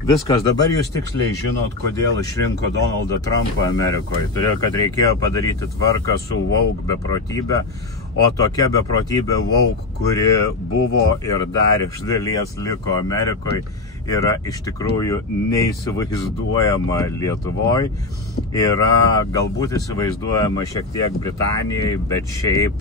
Viskas, dabar jūs tiksliai žinot, kodėl išrinko Donaldą Trumpą Amerikoje. Todėl, kad reikėjo padaryti tvarką su woke beprotybė, o tokia beprotybė woke, kuri buvo ir dar iš dalies liko Amerikoje, yra iš tikrųjų neįsivaizduojama Lietuvoje. Yra galbūt įsivaizduojama šiek tiek Britanijai, bet šiaip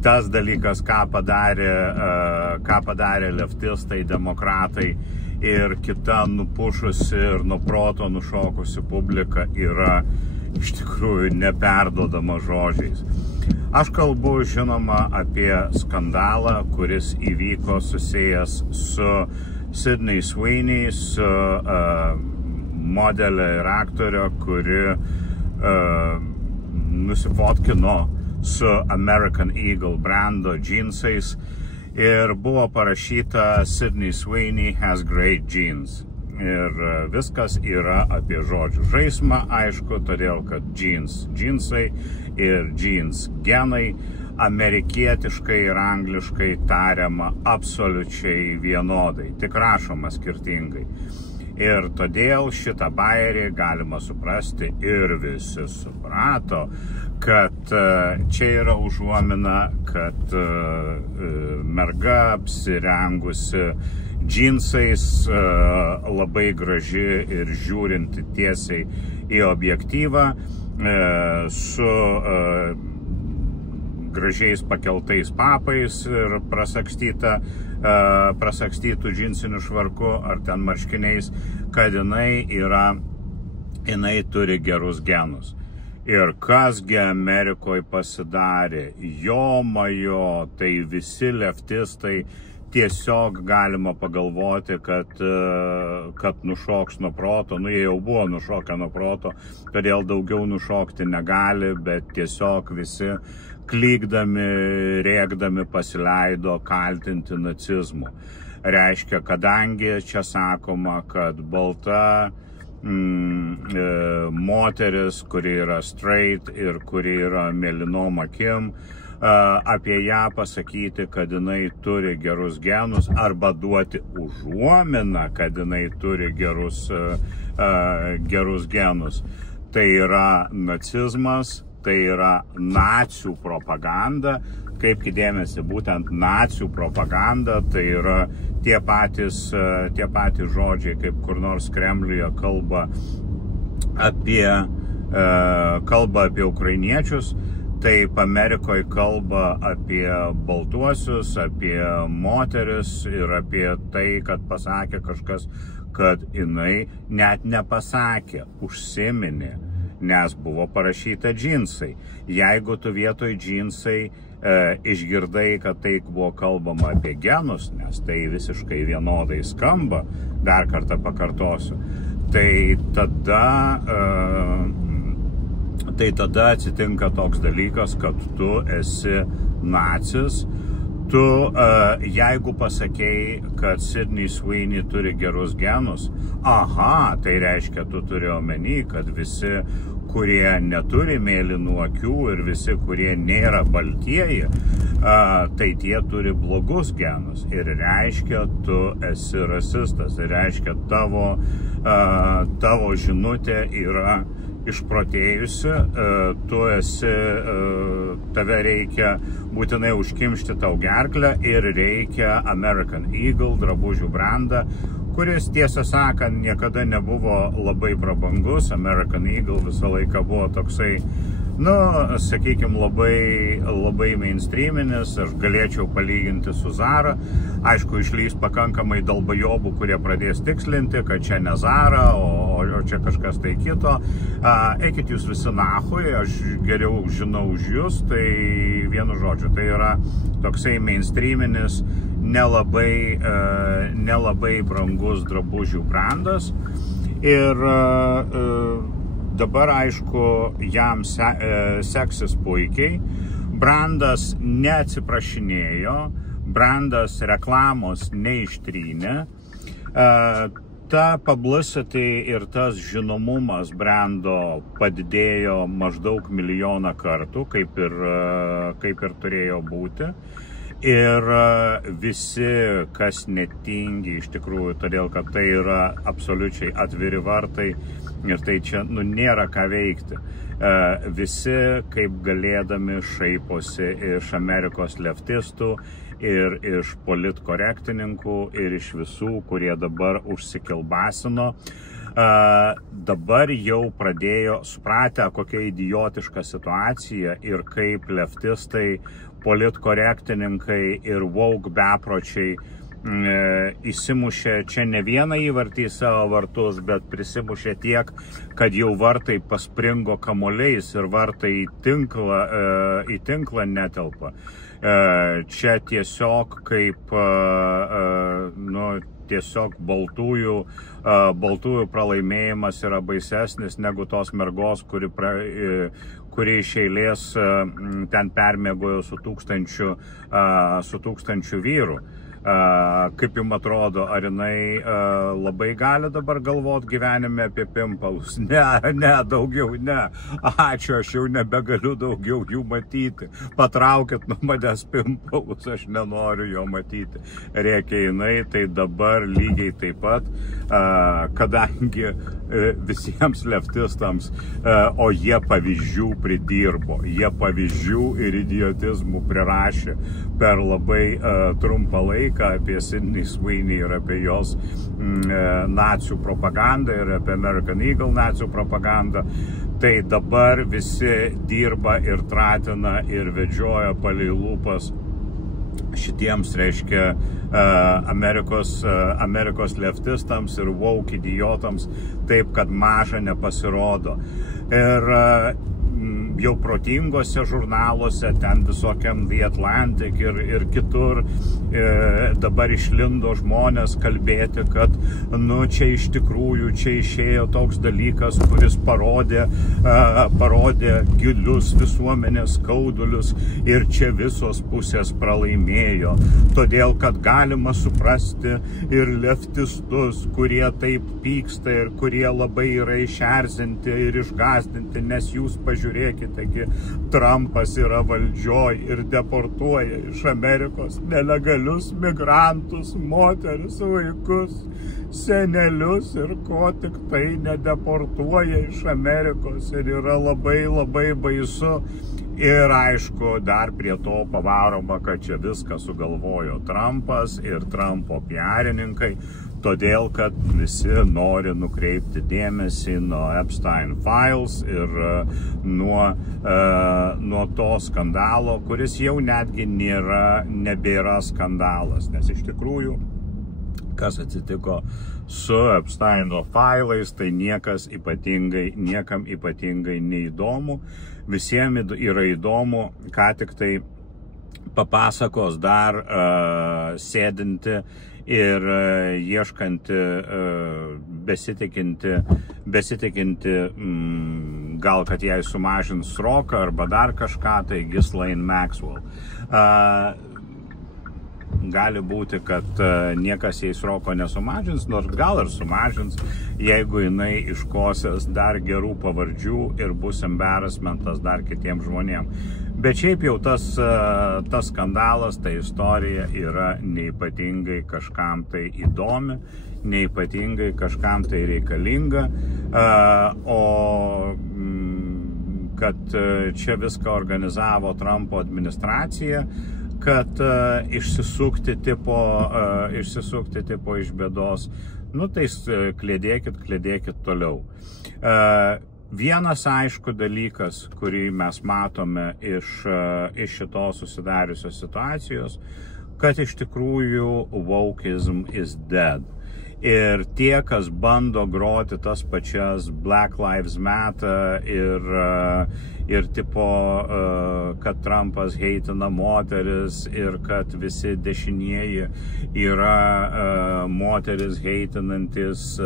tas dalykas, ką padarė leftistai, demokratai ir kita nupušusi ir nuo proto nušokusi publika, yra iš tikrųjų neperduodama žodžiais. Aš kalbu, žinoma, apie skandalą, kuris įvyko susijęs su Sydney Sweeney, su modelė ir aktorė, kuri nusifotkino su American Eagle brando džinsais ir buvo parašyta Sydney Sweeney has great jeans. Ir viskas yra apie žodžių žaismą, aišku, todėl kad džinsai ir jeans genai amerikietiškai ir angliškai tariama absoliučiai vienodai, tik rašoma skirtingai. Ir todėl šitą bajerį galima suprasti ir visi suprato, kad čia yra užuomina, kad merga apsirengusi džinsais labai graži ir žiūrinti tiesiai į objektyvą su gražiais pakeltais papais ir prasakstytų džinsinių švarku ar ten marškiniais, kad jinai turi gerus genus. Ir kasgi Amerikoje pasidarė, jo, tai visi leftistai tiesiog galima pagalvoti, kad nušoks nuo proto, jie jau buvo nušokę nuo proto, todėl daugiau nušokti negali, bet tiesiog visi klykdami, rėkdami pasileido kaltinti nacizmu. Reiškia, kadangi čia sakoma, kad balta moteris, kuri yra straight ir kuri yra mėlynom akim, apie ją pasakyti, kad jinai turi gerus genus, arba duoti užuominą, kad jinai turi gerus genus. Tai yra nacizmas, tai yra nacių propaganda. Kreipkite dėmesį, būtent nacių propaganda, tai yra tie patys žodžiai, kaip kur nors Kremliuje kalba apie ukrainiečius, taip Amerikoje kalba apie baltuosius, apie moteris ir apie tai, kad pasakė kažkas, kad jinai net nepasakė, užsiminė, nes buvo parašyta džinsai. Jeigu tu vietoj džinsai išgirdai, kad tai buvo kalbama apie genus, nes tai visiškai vienodai skamba, dar kartą pakartosiu, tai tada atsitinka toks dalykas, kad tu esi nacis. Tu, jeigu pasakei, kad Sydney Sweeney turi gerus genus, tai reiškia, tu turi omeny, kad visi, kurie neturi mėlynų akių ir visi, kurie nėra baltieji, tai tie turi blogus genus. Ir reiškia, tu esi rasistas. Ir reiškia, tavo žinutė yra išprotėjusi, tave reikia būtinai užkimšti tau gerklę ir reikia American Eagle drabužių brandą, kuris, tiesą sakant, niekada nebuvo labai prabangus. American Eagle visą laiką buvo toksai, sakykime, labai mainstreaminis. Aš galėčiau palyginti su Zara. Aišku, išlys pakankamai dalbajobų, kurie pradės tikslinti, kad čia ne Zara, o čia kažkas tai kito. Eikit jūs visi nahui, aš geriau žinau už jūs, tai vienu žodžiu, tai yra toksai mainstreaminis, nelabai brangus drabužių brandas. Ir dabar, aišku, jam seksis puikiai. Brandas neatsiprašinėjo, brandas reklamos neištrynė. Ta publicity ir tas žinomumas brando padidėjo maždaug 1 milijoną kartų, kaip ir turėjo būti. Ir visi, kas netingi iš tikrųjų, todėl kad tai yra absoliučiai atviri vartai ir tai čia nėra ką veikti. Visi kaip galėdami šaiposi iš Amerikos leftistų ir iš politkorektininkų ir iš visų, kurie dabar užsikilbasino. Dabar jau pradėjo supratę, kokia idiotiška situacija ir kaip leftistai, politkorektininkai ir woke bepročiai įsimušė čia ne vieną įvartį į savo vartus, bet prisimušė tiek, kad jau vartai paspringo kamuoliais ir vartai į tinklą netelpa. Čia tiesiog kaip tiesiog baltųjų pralaimėjimas yra baisesnis negu tos mergos, kuri iš eilės ten permiegojo su 1000 vyrų. Kaip jums atrodo, ar jinai labai gali dabar galvoti gyvenime apie pimpalus? Ne, daugiau ne. Ačiū, aš jau nebegaliu daugiau jų matyti. Patraukit nuo manęs pimpalus, aš nenoriu jo matyti. Rėkia jinai, tai dabar lygiai taip pat, kadangi visiems leftistams, o jie pavyzdžių pridirbo, jie pavyzdžių ir idiotizmų prirašė per labai trumpą laiką apie Sydney Sweeney ir apie jos nacių propagandą ir apie American Eagle nacių propagandą. Tai dabar visi dirba ir tratina ir vedžioja palei lūpas šitiems, reiškia, Amerikos leftistams ir woke idiotams, taip, kad maža nepasirodo. Ir jau protingose žurnaluose, ten visokiam The Atlantic ir kitur dabar išlindo žmonės kalbėti, kad čia iš tikrųjų čia išėjo toks dalykas, kuris parodė gilius visuomenės skaudulius ir čia visos pusės pralaimėjo. Todėl, kad galima suprasti ir leftistus, kurie taip pyksta ir kurie labai yra išerzinti ir išgąsdinti, nes jūs pažiūrėkite, Trumpas yra valdžioj ir deportuoja iš Amerikos nelegalius migrantus, moteris, vaikus, senelius ir ko tik tai nedeportuoja iš Amerikos ir yra labai labai baisu. Ir aišku, dar prie to pavaroma, kad čia viską sugalvojo Trumpas ir Trumpo piarininkai, todėl, kad visi nori nukreipti dėmesį nuo Epstein Files ir nuo to skandalo, kuris jau netgi nebėra skandalas, nes iš tikrųjų, kas atsitiko su Epsteino failais, tai niekam ypatingai neįdomu. Visiems yra įdomu, ką tik tai papasakos dar sėdinti ir ieškanti, besitikinti, gal kad jai sumažins sroką arba dar kažką, tai Ghislaine Maxwell. Gali būti, kad niekas jai sroko nesumažins, nors gal ir sumažins, jeigu jinai iškosės dar gerų pavardžių ir bus embarrassmentas dar kitiems žmonėms. Bet šiaip jau tas skandalas, ta istorija yra neypatingai kažkam tai įdomi, neypatingai kažkam tai reikalinga, o kad čia viską organizavo Trumpo administracija, kad išsisukti tipo iš bėdos, tai klėdėkit toliau. Vienas aišku dalykas, kurį mes matome iš šitos susidariusios situacijos, kad iš tikrųjų wokeism is dead. Ir tie, kas bando groti tas pačias Black Lives Matter ir tipo, kad Trumpas heitina moteris ir kad visi dešinieji yra moteris heitinantis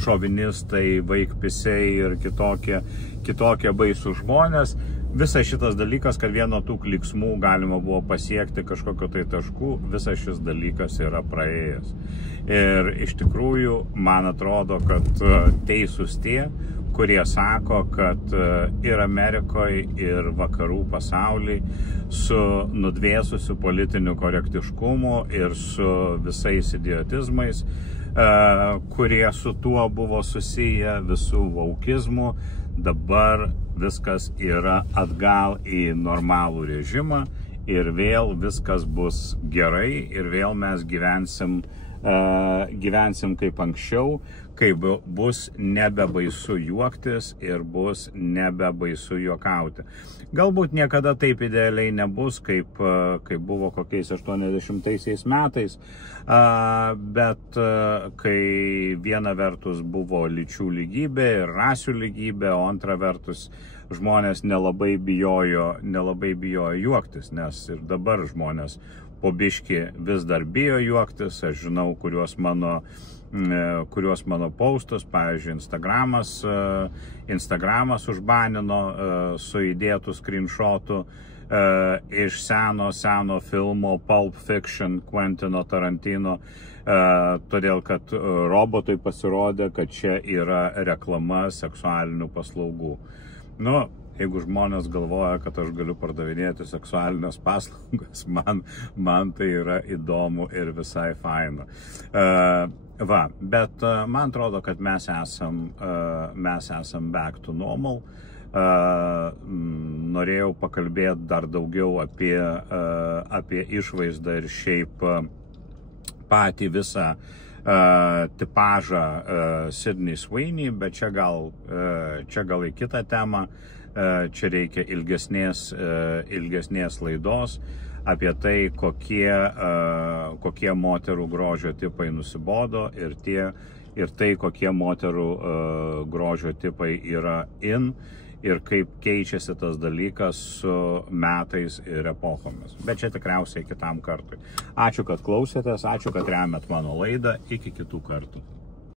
šovinistai, vaikpisiai ir kitokie baisų žmonės. Visas šitas dalykas, kad vieno tų kliksmų galima buvo pasiekti kažkokio tai taškų, visas šis dalykas yra praėjęs. Ir iš tikrųjų, man atrodo, kad teisūs tie, kurie sako, kad ir Amerikoje, ir vakarų pasaulyje su nudvėsusiu politiniu korektiškumu ir su visais idiotizmais, kurie su tuo buvo susiję, visų vaukizmų, dabar viskas yra atgal į normalų režimą ir vėl viskas bus gerai ir vėl mes gyvensim kaip anksčiau, kai bus nebebaisu juoktis ir bus nebebaisu juokauti. Galbūt niekada taip idealiai nebus, kaip buvo kokiais 80 metais, bet kai viena vertus buvo lyčių lygybė ir rasių lygybė, o antra vertus žmonės nelabai bijojo juoktis, nes ir dabar žmonės po biškį vis dar bijo juoktis. Aš žinau, kuriuos mano postus, pavyzdžiui, Instagramas užbanino su įdėtų screenshotų iš seno filmo Pulp Fiction Quentino Tarantino, todėl kad robotui pasirodė, kad čia yra reklama seksualinių paslaugų. Jeigu žmonės galvoja, kad aš galiu pardavinėti seksualinės paslaugas, man tai yra įdomu ir visai faina. Bet man atrodo, kad mes esam back to normal. Norėjau pakalbėti dar daugiau apie išvaizdą ir šiaip patį visą tipažą Sydney Sweeney, bet čia gal į kitą temą. Čia reikia ilgesnės laidos apie tai, kokie moterų grožio tipai nusibodo ir tai, kokie moterų grožio tipai yra ir kaip keičiasi tas dalykas su metais ir epochomis. Bet čia tikriausiai kitam kartui. Ačiū, kad klausėtės, ačiū, kad remiat mano laidą. Iki kitų kartų.